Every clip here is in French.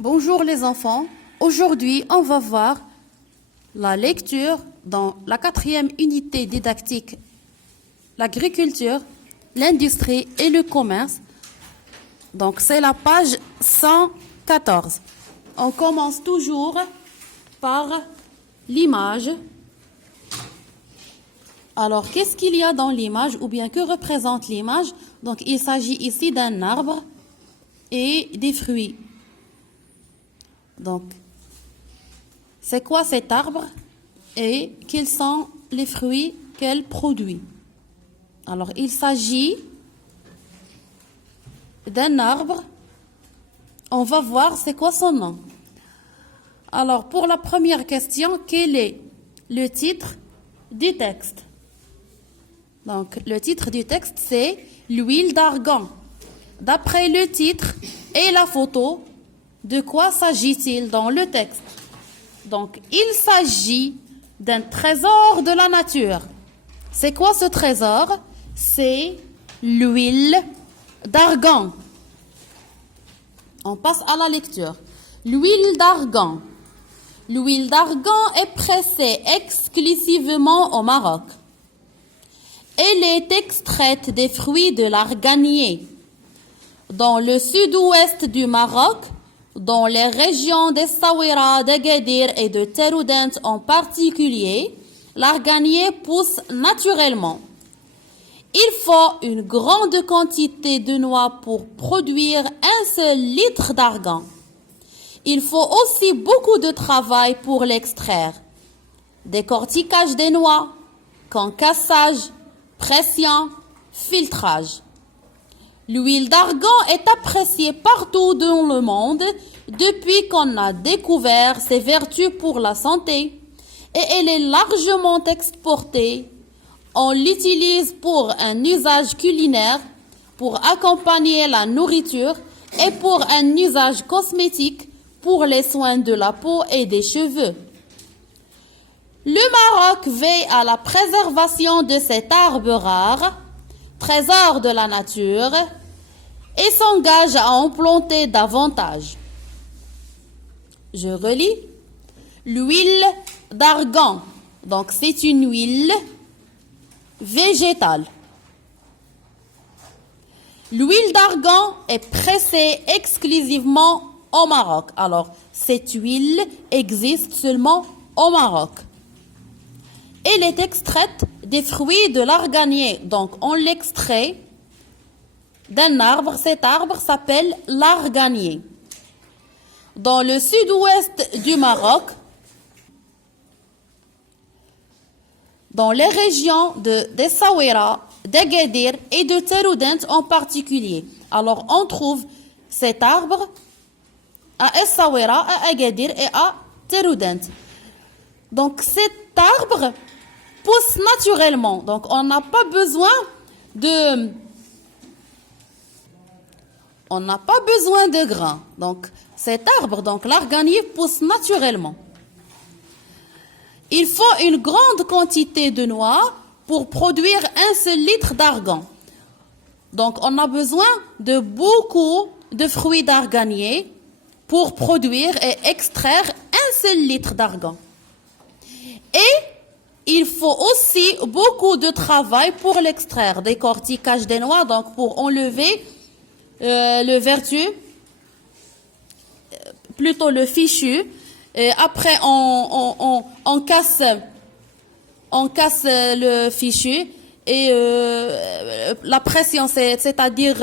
Bonjour les enfants, aujourd'hui on va voir la lecture dans la 4e unité didactique, l'agriculture, l'industrie et le commerce. Donc c'est la page 114. On commence toujours par l'image. Alors qu'est-ce qu'il y a dans l'image ou bien que représente l'image? Donc il s'agit ici d'un arbre et des fruits. Donc, c'est quoi cet arbre et quels sont les fruits qu'elle produit? Alors, il s'agit d'un arbre. On va voir c'est quoi son nom. Alors, pour la première question, quel est le titre du texte? Donc, le titre du texte, c'est l'huile d'argan. D'après le titre et la photo, de quoi s'agit-il dans le texte? Donc, il s'agit d'un trésor de la nature. C'est quoi ce trésor? C'est l'huile d'argan. On passe à la lecture. L'huile d'argan. L'huile d'argan est pressée exclusivement au Maroc. Elle est extraite des fruits de l'arganier. Dans le sud-ouest du Maroc, dans les régions d'Essaouira, d'Agadir et de Terroudant en particulier, l'arganier pousse naturellement. Il faut une grande quantité de noix pour produire un seul litre d'argan. Il faut aussi beaucoup de travail pour l'extraire. Décortiquage des noix, concassage, pression, filtrage. L'huile d'argan est appréciée partout dans le monde depuis qu'on a découvert ses vertus pour la santé et elle est largement exportée. On l'utilise pour un usage culinaire, pour accompagner la nourriture et pour un usage cosmétique pour les soins de la peau et des cheveux. Le Maroc veille à la préservation de cet arbre rare, trésor de la nature, et s'engage à en planter davantage. Je relis. L'huile d'argan. Donc, c'est une huile végétale. L'huile d'argan est pressée exclusivement au Maroc. Alors, cette huile existe seulement au Maroc. Elle est extraite des fruits de l'arganier. Donc, on l'extrait d'un arbre. Cet arbre s'appelle l'arganier. Dans le sud-ouest du Maroc, dans les régions d'Essaouira, d'Agadir et de Terroudant en particulier. Alors, on trouve cet arbre à Essaouira, à Agadir et à Terroudant. Donc, cet arbre pousse naturellement. Donc, on n'a pas besoin de grains. Donc, cet arbre, donc l'arganier, pousse naturellement. Il faut une grande quantité de noix pour produire un seul litre d'argan. Donc, on a besoin de beaucoup de fruits d'arganier pour produire et extraire un seul litre d'argan. Et il faut aussi beaucoup de travail pour l'extraire. Décortiquage des noix, donc pour enlever le vertu, plutôt le fichu. Et après, on casse le fichu et la pression, c'est-à-dire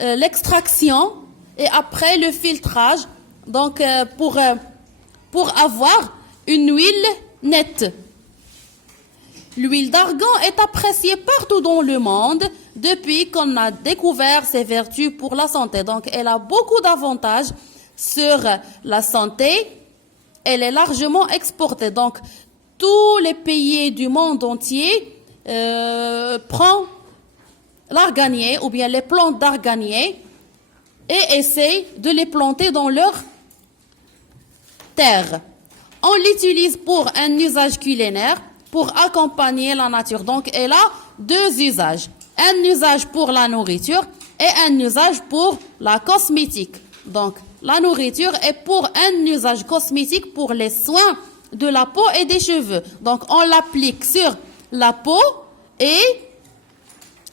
l'extraction et après le filtrage. Donc, pour avoir une huile nette. L'huile d'argan est appréciée partout dans le monde depuis qu'on a découvert ses vertus pour la santé. Donc, elle a beaucoup d'avantages sur la santé. Elle est largement exportée. Donc, tous les pays du monde entier prennent l'arganier ou bien les plantes d'arganier et essaient de les planter dans leur terre. On l'utilise pour un usage culinaire, pour accompagner la nature. Donc, elle a deux usages. Un usage pour la nourriture et un usage pour la cosmétique. Donc, la nourriture est pour un usage cosmétique pour les soins de la peau et des cheveux. Donc, on l'applique sur la peau et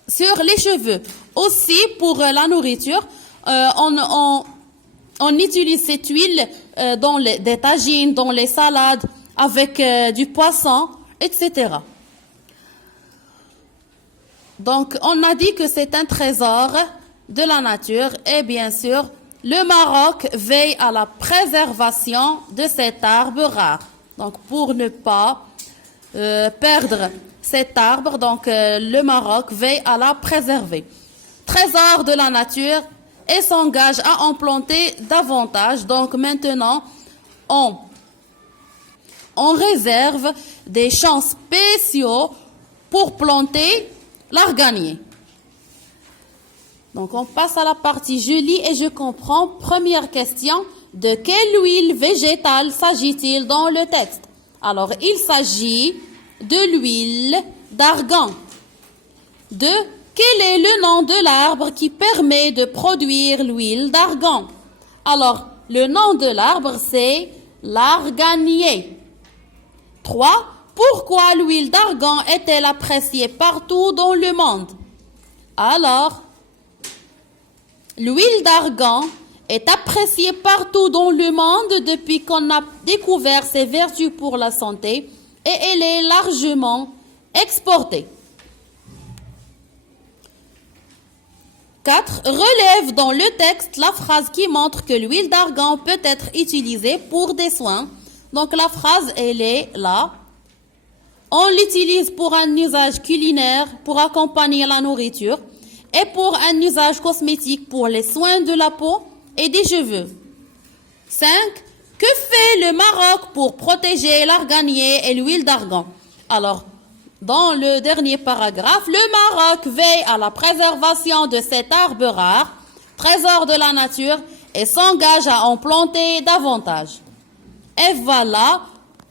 sur les cheveux. Aussi, pour la nourriture, on utilise cette huile dans des tagines, dans les salades, avec du poisson, etc. Donc, on a dit que c'est un trésor de la nature et bien sûr, le Maroc veille à la préservation de cet arbre rare. Donc, pour ne pas perdre cet arbre, donc le Maroc veille à la préserver. Trésor de la nature et s'engage à en planter davantage. Donc, maintenant, on réserve des champs spéciaux pour planter l'arganier. Donc, on passe à la partie je lis et je comprends. Première question, de quelle huile végétale s'agit-il dans le texte? Alors, il s'agit de l'huile d'argan. Quel est le nom de l'arbre qui permet de produire l'huile d'argan? Alors, le nom de l'arbre, c'est l'arganier. 3. Pourquoi l'huile d'argan est-elle appréciée partout dans le monde? Alors, l'huile d'argan est appréciée partout dans le monde depuis qu'on a découvert ses vertus pour la santé et elle est largement exportée. 4. Relève dans le texte la phrase qui montre que l'huile d'argan peut être utilisée pour des soins. Donc la phrase, elle est là. On l'utilise pour un usage culinaire, pour accompagner la nourriture, et pour un usage cosmétique pour les soins de la peau et des cheveux. 5. Que fait le Maroc pour protéger l'arganier et l'huile d'argan? Alors, dans le dernier paragraphe, le Maroc veille à la préservation de cet arbre rare, trésor de la nature, et s'engage à en planter davantage. Et voilà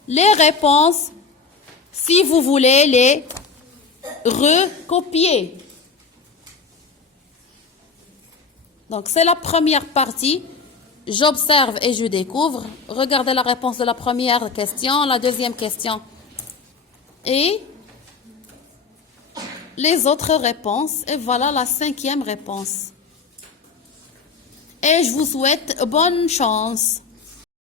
les réponses, si vous voulez les recopier. Donc, c'est la première partie. J'observe et je découvre. Regardez la réponse de la première question, la deuxième question et les autres réponses. Et voilà la cinquième réponse. Et je vous souhaite bonne chance.